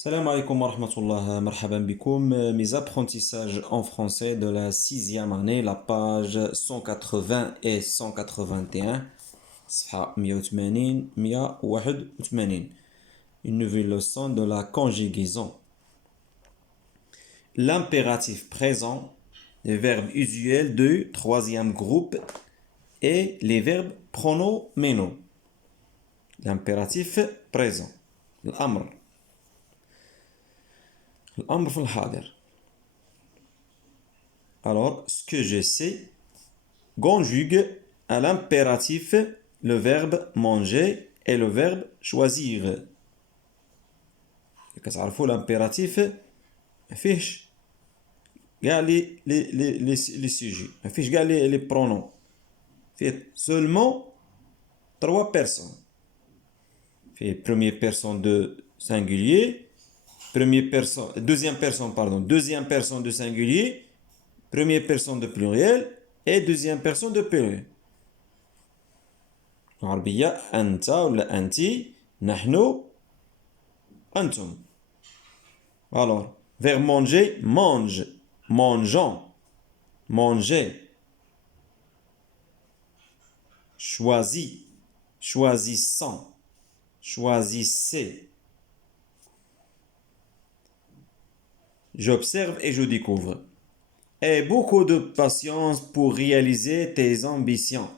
Salam alaikum wa rahmatullah, marhaban bikoum. Mes apprentissages en français de la sixième année, la page 180 et 181, صفحة 180 181. Une nouvelle leçon de la conjugaison. L'impératif présent, les verbes usuels du troisième groupe et les verbes pronominaux. L'impératif présent, l'amr. الأمر في الحاضر. Alors, ce que je sais conjugue à l'impératif le verbe manger et le verbe choisir. كتعرفوا l'impératif ما فيهش كاع les sujets ما فيهش كاع les pronoms. فيه seulement trois personnes. فيه première personne de singulier, deuxième personne de singulier, première personne de pluriel et deuxième personne de pluriel. العربية أنت ولا أنتِ، نحن، أنتم. Alors, vers manger, mange, mangeons, manger. Choisis, choisissons, choisissez. J'observe et je découvre. Aie beaucoup de patience pour réaliser tes ambitions.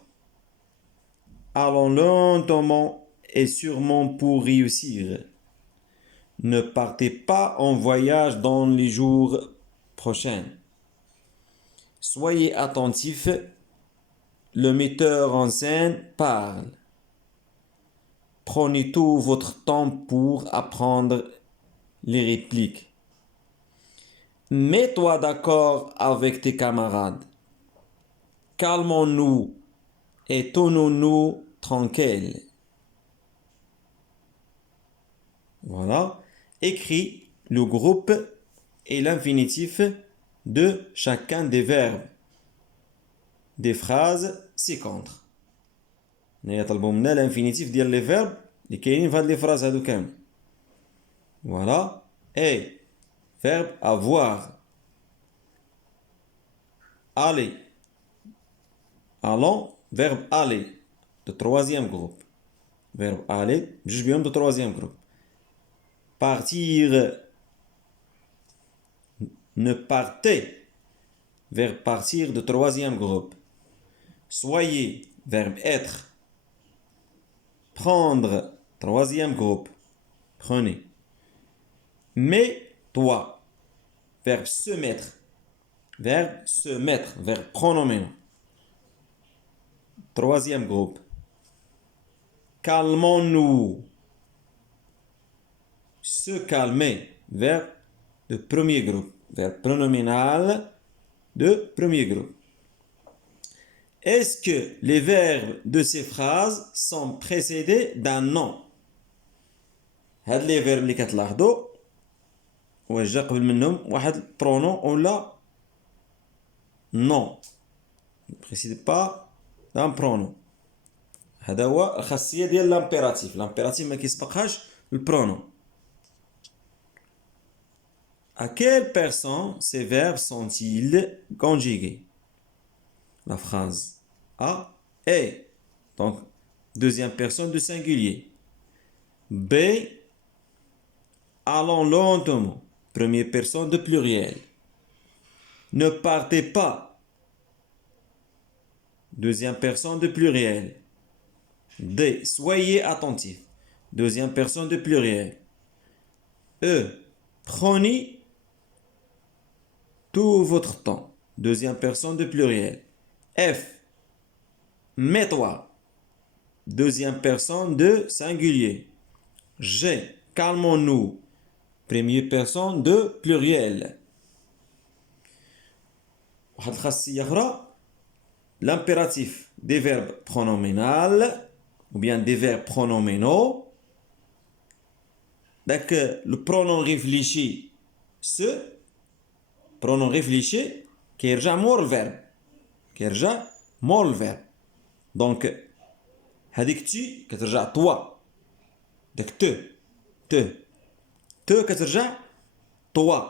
Allons lentement et sûrement pour réussir. Ne partez pas en voyage dans les jours prochains. Soyez attentifs, le metteur en scène parle. Prenez tout votre temps pour apprendre les répliques. Mets-toi d'accord avec tes camarades. Calmons-nous et tenons-nous tranquilles. Voilà. Écris le groupe et l'infinitif de chacun des verbes. Des phrases ci-contre. نطلبوا منا l'infinitif ديال les verbes اللي كاينين في هاد les phrases هادو كامل. Voilà. Et verbe avoir. Aller. Allons, verbe aller. De troisième groupe. Verbe aller, juge bien de troisième groupe. Partir. Ne partez. Verbe partir de troisième groupe. Soyez. Verbe être. Prendre. Troisième groupe. Prenez. Mais toi, verbe se mettre, verbe pronominal. Troisième groupe. Calmons-nous. Se calmer, verbe de premier groupe, verbe pronominal de premier groupe. Est-ce que les verbes de ces phrases sont précédés d'un nom? هاد les verbes اللي كتلاحظوا واش جا قبل منهم واحد البرونون ولا نو. ne précède pas d'un pronom. هذا هو الخاصيه ديال لامبيراتيف ما كيسبقهاش البرونون. À quelle personne ces verbes sont-ils conjugués? La phrase A est donc deuxième personne de singulier. B, allons lentement, première personne de pluriel. Ne partez pas, deuxième personne de pluriel. D, soyez attentifs, deuxième personne de pluriel. E, prenez tout votre temps, deuxième personne de pluriel. F, mets-toi, deuxième personne de singulier. G, calmons-nous, première personne de pluriel. واحد الخاصية أخرى l'impératif des verbes pronominaux ou bien des verbes pronominaux. Donc le pronom réfléchi ce pronom réfléchi كيرجع مور الفيرب دونك هذيك تي كترجع توا داك te te كترجع toi.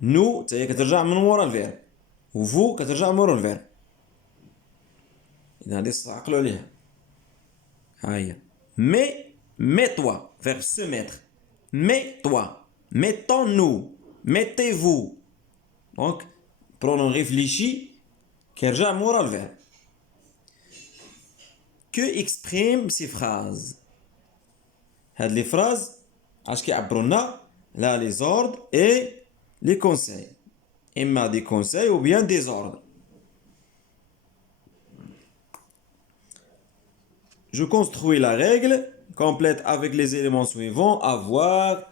Nous تاهي كترجع من ورا الفيرب. و vous كترجع من ورا الفيرب. إذا هادي تعقلوا عليها. ها هي. Mets-toi. Verbe se mettre. Mets-toi. Mettons-nous. Mettez-vous. Donc, pronom réfléchi كيرجع من ورا الفيرب. Que expriment ces phrases? هاد les phrases اش كيعبروا لنا لا les ordres et les conseils. إما des conseils ou bien des ordres. Je construis la règle complète avec les éléments suivants: avoir,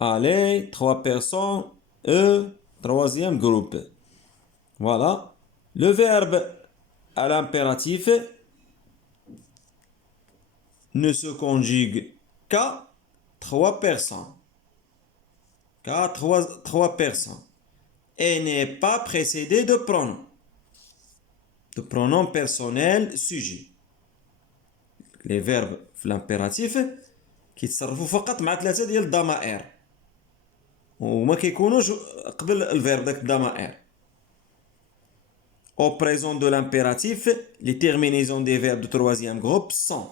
aller, 3 personnes, troisième groupe. Voilà. Le verbe à l'impératif ne se conjugue qu'à 3 personnes. Qu'à 3 personnes. Et n'est pas précédé de pronom. De pronom personnel sujet. Les verbes في l'impératif كيتصرفوا فقط مع 3 ديال الضمائر وما كيكونوش قبل الفيرب داك الضمائر. Au présent de l'impératif, les terminaisons des verbes de troisième groupe sont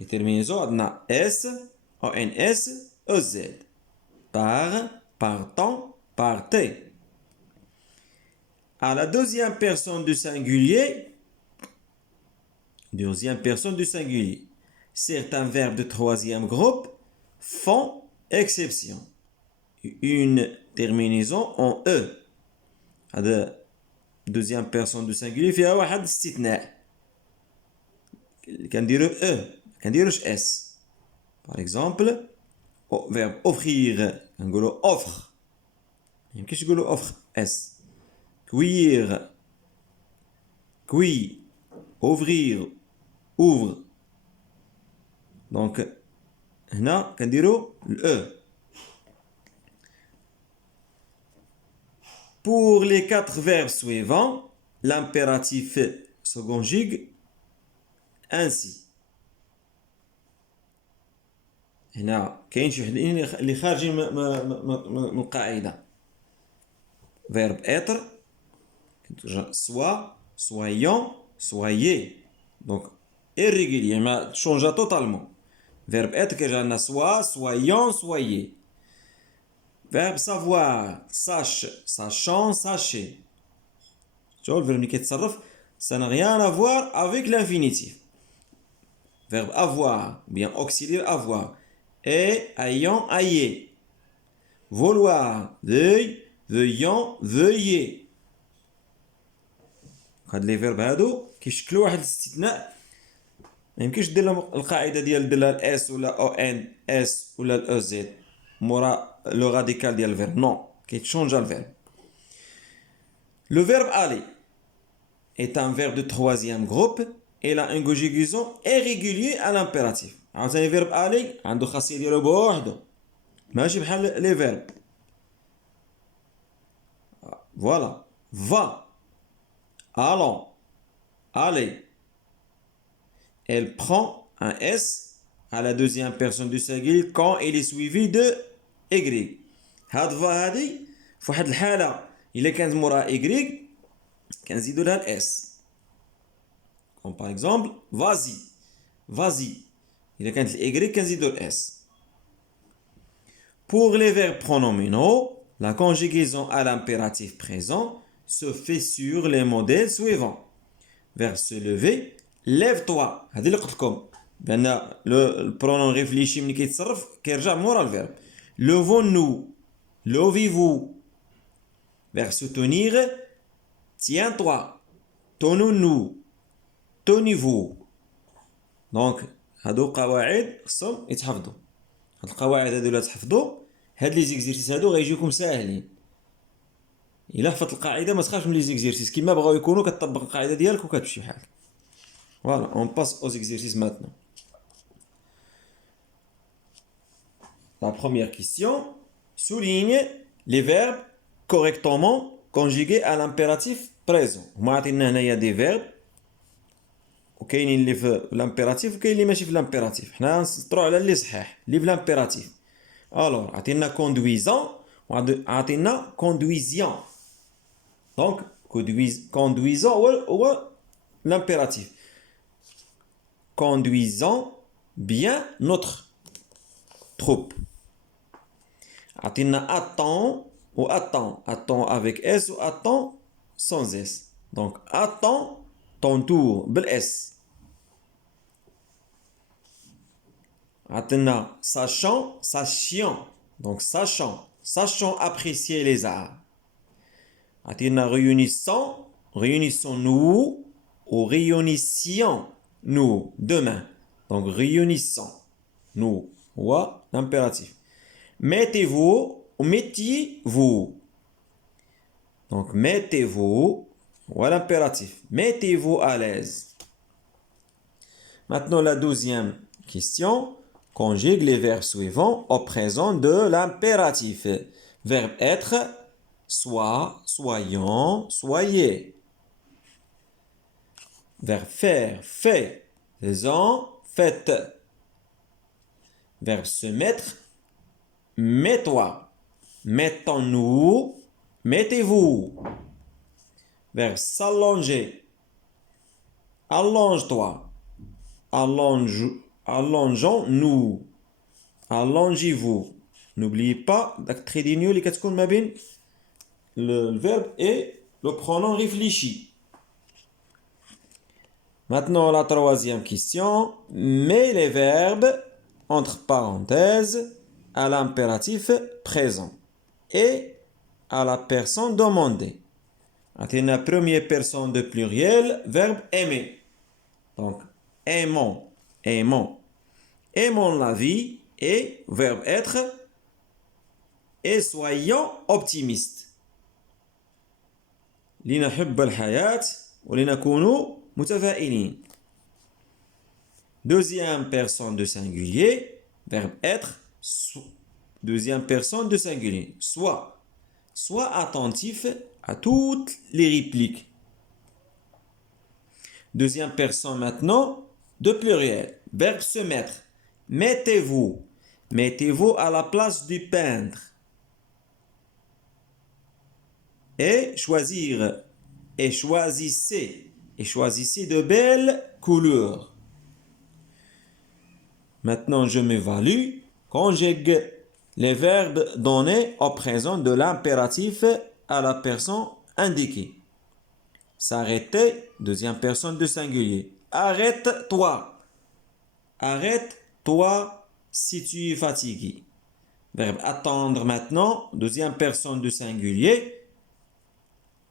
les terminaisons عندنا s, ons, ez. Par, partant, partez. À la deuxième personne du singulier, certains verbes de troisième groupe font exception. Une terminaison en e. À la deuxième personne du singulier فيها واحد استثناء كنديرو e كنديروش s. Par exemple, verbe offrir كنقولو offre ميمكنش نقولو offre s. cueillir cueille, ouvrir ouvre. Donc هنا كنديرو e. Pour les 4 verbes suivants, l'impératif se conjugue ainsi. هنا كاين شي وحدين اللي خارجين من القاعده. Verbe être, soit, soyons, soyez. Donc irrégulier, mais change totalement. Verbe être كيرجع لنا soit, soyons, soyez. Verbe savoir, sache, sachant, sachez. Tu vois le verbe qui s'arrête, ça n'a rien à voir avec l'infinitif. Verbe avoir, bien auxiliaire avoir. Et, ayant, ayez. Vouloir, veuille, veuillons, veuillez. هاد لي فيرب هادو كيشكلوا واحد الاستثناء ما يمكنش دير لهم القاعده ديال دير لها الاس ولا او ان اس ولا الاو زد مورا لو راديكال ديال الفيرب. نو كيتشونجا الفيرب. Le verbe aller est un verbe de troisième groupe et il a une conjugaison irrégulière à l'impératif. عاوتاني verbe aller عنده خاصيه ديالو بوحدو ماشي بحال لي فيرب. Voilà. Va. Allons. Allez. Elle prend un S à la deuxième personne du singulier quand il est suivi de Y. هاد va هادي في واحد الحالة إلا كانت موراها Y كنزيدو لها الإس. Comme par exemple vas-y. Vas-y. إلا كانت الY كنزيدو الإس. Pour les verbes pronominaux, la conjugaison à l'impératif présent se fait sur les modèles suivants. Verbe se lever, lève-toi. هذه اللي قلت لكم بأن le pronom réfléchi ملي كيتصرف كيرجع مورا الفيرب. Levons-nous, levez-vous. Verbe se tenir, tiens-toi. Tenons-nous, tenez-vous. Donc هادو قواعد خصهم يتحفظوا. هاد القواعد هادو لا تحفظوا هاد لي زيكزيرسيس هادو غيجيوكم ساهلين. الا حفظت القاعده ما تخافش من لي زيكزيرسيس كيما بغاو يكونوا كتطبق القاعده ديالك وكتمشي بحالك. Voilà, on passe aux exercices maintenant. La première question, souligne les verbes correctement conjugués à l'impératif présent. هما عطينا هنايا دي فيرب وكاينين اللي في لامبيراتيف وكاين اللي ماشي في لامبيراتيف. حنا نسطرو على اللي صحيح اللي في لامبيراتيف. الوغ عطينا كوندويزون وعطينا كوندويزيون. دونك كوندويزون هو l'impératif. Conduisons bien notre troupe. Atina attend ou attend. Attend avec S ou attend sans S. Donc attends ton tour. Bel S. Atina sachant, sachant. Donc sachant apprécier les arts. Atina réunissons, réunissons-nous. Ou réunissions-nous demain. Donc réunissons-nous. Ou l'impératif. Mettez-vous ou mettez-vous. Donc mettez-vous ou l'impératif. Mettez-vous à l'aise. Maintenant la deuxième question. Conjugue les verbes suivants au présent de l'impératif. Verbe être, soit, soyons, soyez. Verbe faire, fait. Faisons, faites. Verbe se mettre, mets-toi. Mettons-nous, mettez-vous. Verbe s'allonger, allonge-toi. Allongeons-nous. Allongez-vous. N'oubliez pas le trait d'union qui est entre le verbe et le pronom réfléchi. Maintenant, la troisième question. Mets les verbes entre parenthèses à l'impératif présent et à la personne demandée. La première personne de pluriel, verbe aimer. Donc, aimons, aimons. Aimons la vie et verbe être et soyons optimistes. لنحب الحياة ولنكونوا متفائلين. Deuxième personne de singulier, verbe être, deuxième personne de singulier. Sois attentif à toutes les répliques. Deuxième personne maintenant de pluriel, verbe se mettre. Mettez-vous. Mettez-vous à la place du peintre. Et choisir. Et choisissez. Et choisissez de belles couleurs. Maintenant, je m'évalue. Conjugue les verbes donnés au présent de l'impératif à la personne indiquée. S'arrêter, deuxième personne de singulier. Arrête-toi. Arrête-toi si tu es fatigué. Verbe attendre maintenant, deuxième personne de singulier.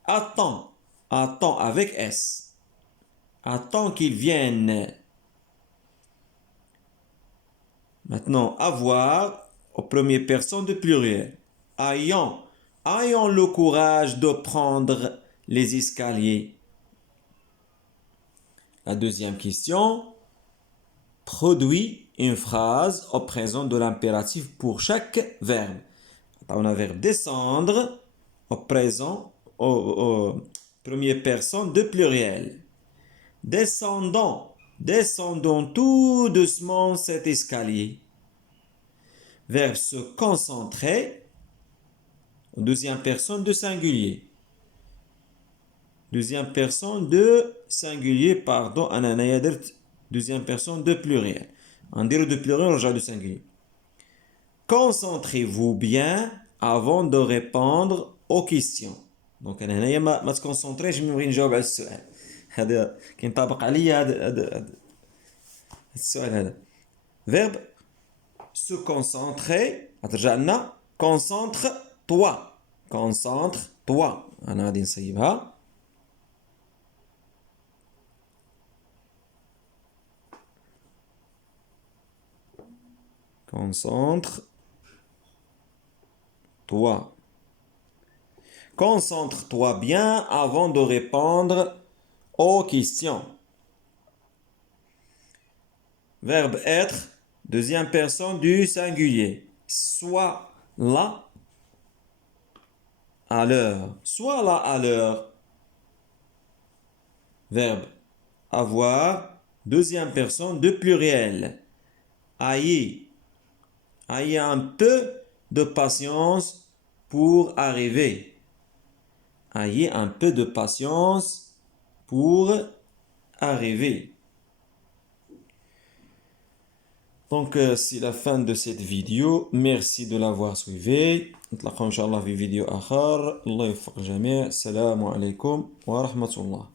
Attends. Attends avec S. Attends qu'il vienne. Maintenant, avoir aux premières personnes de pluriel. Ayons le courage de prendre les escaliers. La deuxième question. Produis une phrase au présent de l'impératif pour chaque verbe. On a verbe descendre au présent, aux première personne de pluriel. Descendons tout doucement cet escalier. Verbe se concentrer, deuxième personne de singulier. Deuxième personne de singulier, pardon, deuxième personne de pluriel. On dirait de pluriel, on de singulier. Concentrez-vous bien avant de répondre aux questions. دونك انا هنايا ما تكونسونطريش من بغي نجاوب على السؤال هذا كينطبق عليا هذا السؤال هذا. فيرب سو كونسونطري غترجع لنا كونسونطر توا انا غادي نصيبها. Concentre-toi. Concentre-toi bien avant de répondre aux questions. Verbe être, deuxième personne du singulier. Sois là à l'heure. Sois là à l'heure. Verbe avoir, Deuxième personne de pluriel. Ayez. Ayez un peu de patience pour arriver. Ayez un peu de patience pour arriver. Donc, c'est la fin de cette vidéo. Merci de l'avoir suivi. نتلاقاو إن شاء الله في فيديو آخر. الله يوفق الجميع. السلام عليكم ورحمة الله.